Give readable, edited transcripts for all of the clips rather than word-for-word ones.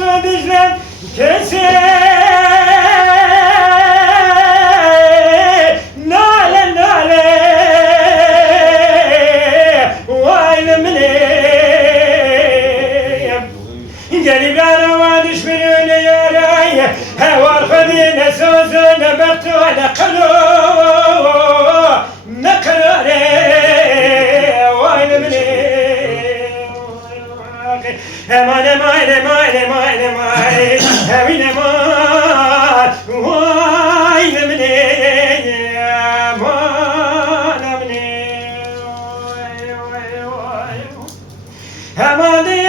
Fırat'ı Dicle kesin. Nale nale gelip yanıma düşmüyor ne yarayı var khadine sözüne baktı ne kalo ne karare vay ne eman eman eman eman eman emin eman vay ne eman eman eman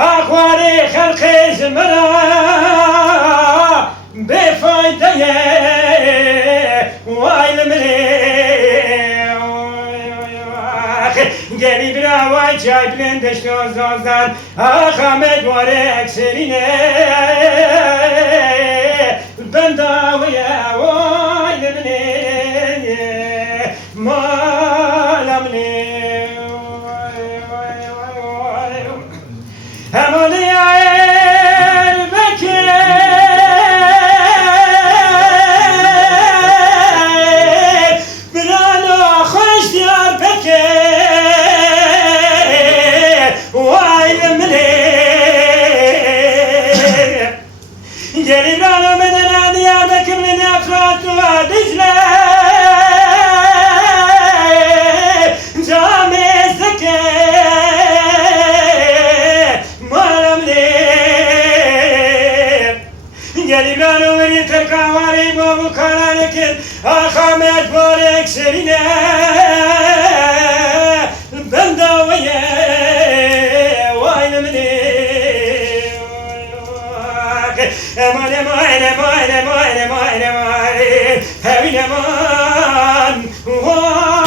أخواري خلقي زمرا بفايدة وايل ملي قريب راوي جايب لندش نوزوزان أخامد وارك سريني بنداوية وايل ملي مالا ملي Hemen Erbekir bir ana hoş Diyarbakır vay lemli gelir ana medena Diyarbakır'ın Efrat ve Dicle cami zeki gelibranı veri terkavari bu kararıkın Ahmet Barek serine ben davaya vaynımını eman eman eman eman eman eman eman eman